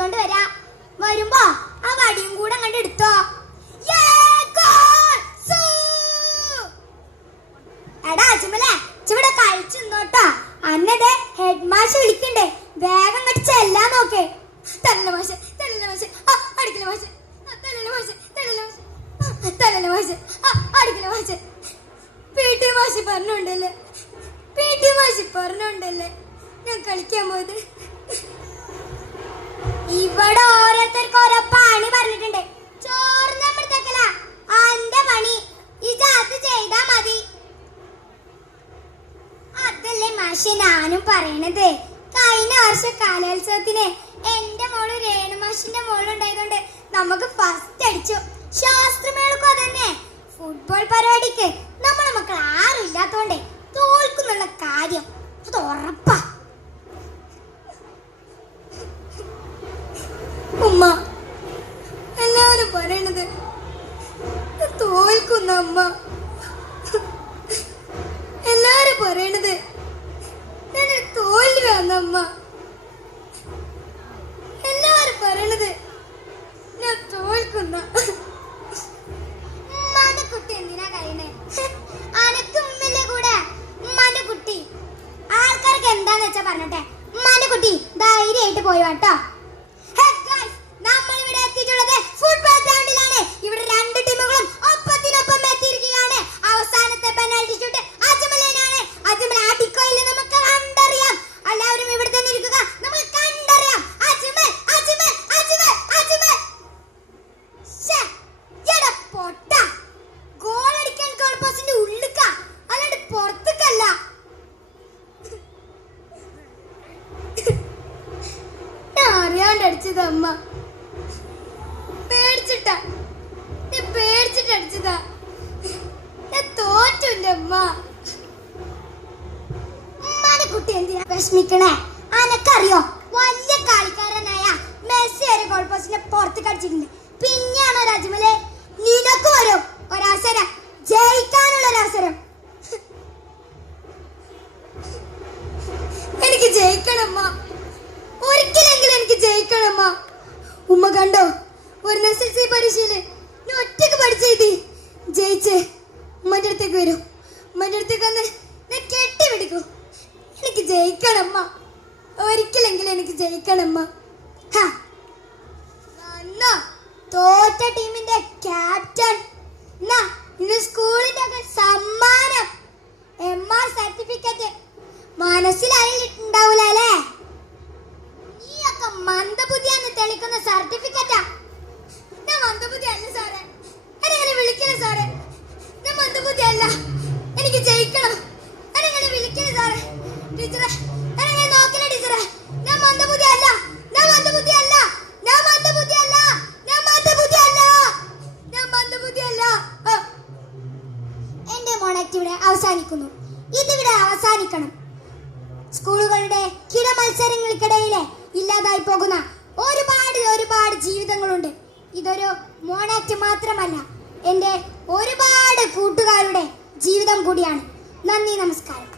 കളിച്ചോണ്ട് വരാ. വരുമ്പോ ആ വടിയും കൂടെ അങ്ങോട്ട് എടുത്തോ. എടാ അജ്മലേ, ഇവിടെ കളിച്ചോട്ടോ. അന്നതെ ഹെഡ് മാഷ് വിളിക്കണ്ടേ, വേഗം അങ്ങോട്ട് ചെല്ലാൻ നോക്കേ. തലല്ല മാഷ്, തലല്ല മാഷ്, അടിക്കല മാഷ്, തലല്ല മാഷ്, തലല്ല മാഷ്, തലല്ല മാഷ്, അടിക്കല മാഷ്. PT മാഷ് പറഞ്ഞോണ്ടല്ലേ, PT മാഷ് പറഞ്ഞോണ്ടല്ലേ ഞാൻ കളിക്കാൻ പോയത്. ഇവിടെ ഓരോരുത്തർക്ക് ഓരോ പണി പറഞ്ഞിട്ടുണ്ട്. ചോറ് നമ്മളെടുത്തേക്കല അന്റെ പണി, ഇത് അത് ചെയ്താ മതി. അതല്ലേ മാഷെ ഞാനും പറയണത്. കഴിഞ്ഞ വർഷം കലോത്സവത്തിന് എന്റെ മോള് രേണു മാഷിന്റെ മോളുണ്ടായതുകൊണ്ട് നമുക്ക് ഫസ്റ്റ് അടിച്ചു. ശാസ്ത്രമേളക്കും അതന്നെ. ഫുട്ബോൾ പരിപാടിക്ക് നമ്മളെ മക്കൾ ആരും ഇല്ലാത്തോണ്ടേ തോൽക്കുന്നുള്ള കാര്യം അത് ഉറപ്പാ. ഉമ്മ എല്ലാവരും പറയണത് തോൽക്കുന്ന അമ്മ, എല്ലാരും പറയണത് ഞാൻ തോൽവി വന്നമ്മ, എല്ലാരും പറയണത് ഞാൻ തോൽക്കുന്ന. ഉമ്മാന്റെ കുട്ടി എന്തിനാ കഴിയണേ? അനക്ക് ഉമ്മല്ലേ കൂടെ ഉമ്മാന്റെ കുട്ടി. ആൾക്കാർക്ക് എന്താന്ന് വെച്ചാ പറഞ്ഞോട്ടെ. ഉമ്മാന്റെ കുട്ടി ധൈര്യമായിട്ട് പോയി വാട്ടോ. നമ്മളിവിടെ എത്തിയിട്ടുള്ളത് ഫുട്ബോൾ ഗ്രൗണ്ടിലാണ്. ഇവിടെ രണ്ട് ടീമുകളും ഒപ്പത്തിനൊപ്പം എത്തിയിരിക്കുകയാണ്. അവസാനത്തെ പെനാൽറ്റി ഷൂട്ട് അജ്മലിനാണ്. അജ്മൽ അടിക്കോയില് നമുക്ക് കണ്ടറിയാം. എല്ലാവരും ഇവിടെ തന്നെ ഇരിക്കുക, നമുക്ക് കണ്ടറിയാം. അജ്മൽ, അജ്മൽ, അജ്മൽ, അജ്മൽ. എടാ പൊട്ട, ഗോൾ അടിക്കാൻ ഗോൾ പോസ്റ്റിന്റെ ഉള്ളിക്ക, അല്ലാണ്ട് പുറത്തേക്കല്ല. ഞാൻ അറിയാണ്ട് അടിച്ചത് അമ്മ, പേടിച്ചിട്ടാ, ഞാൻ പേടിച്ചിട്ട് അടിച്ചതാ. ഞാൻ തോറ്റു എന്റെ അമ്മ. ഉമ്മാന്റെ കുട്ടി എന്തിനാ വിഷമിക്കണേ? അനക്കറിയോ വലിയ കളിക്കാരനായ മെസ്സി വരെ ഗോൾ പോസ്റ്റിന്റെ പുറത്ത് കടിച്ചിട്ടുണ്ട്. പിന്നെയാണോ അജ്മലെ നിനക്ക് വരും ഒരവസരം, ജയിക്കാനുള്ള ഒരവസരം. എനിക്ക് ജയിക്കണമ്മ, ഒരിക്കലെങ്കിലും എനിക്ക് ജയിക്കണമ്മ. ഉമ്മ കണ്ടോ, ഒരു SSLC പരീക്ഷയില് ഞാൻ ഒറ്റക്ക് പഠിച്ചെഴുതി ജയിച്ചേ. ഉമ്മന്റെ അടുത്തേക്ക് വരും, ഉമ്മന്റെ അടുത്തേക്ക് വന്ന് ഞാൻ കെട്ടിപിടിക്കും. എനിക്ക് ജയിക്കണമ്മ, ഒരിക്കലെങ്കിലും എനിക്ക് ജയിക്കണമ്മ. തോറ്റ ടീമിന്റെ ക്യാപ്റ്റൻ സ്കൂളിന്റെ ഒക്കെ സമ്മാനം MR സർട്ടിഫിക്കറ്റ്. മനസ്സിലായിട്ടുണ്ടാവൂല അല്ലേ? നീയൊക്കെ മന്ദബുദ്ധിയാന്ന് തെളിക്കുന്ന സർട്ടിഫിക്കറ്റാ. ഞാൻ മന്ദബുദ്ധി അല്ല സാറേ, എന്നെ വിളിക്കണേ സാറേ. ഞാൻ മന്ദബുദ്ധി അല്ല, എനിക്ക് ജയിക്കണം. എന്നെ വിളിക്കണേ സാറേ. ടീച്ചറെ എന്നെ നോക്കണേ ടീച്ചറെ. ഞാൻ മന്ദബുദ്ധി അല്ല, ഞാൻ മന്ദബുദ്ധി അല്ല, ഞാൻ മന്ദബുദ്ധി അല്ല, ഞാൻ മന്ദബുദ്ധി അല്ല, ഞാൻ മന്ദബുദ്ധി അല്ല. എന്റെ മോണക്ട് ഇവിടെ അവസാനിക്കുന്നു. ഇതിവിടെ അവസാനിക്കണം. സ്കൂളുകളുടെ കിട മത്സരങ്ങൾക്കിടയിലെ ഇല്ലാതായി പോകുന്ന ഒരുപാട് ജീവിതങ്ങളുണ്ട്. ഇതൊരു മോണാക്ട് മാത്രമല്ല, എൻ്റെ ഒരുപാട് കൂട്ടുകാരുടെ ജീവിതം കൂടിയാണ്. നന്ദി, നമസ്കാരം.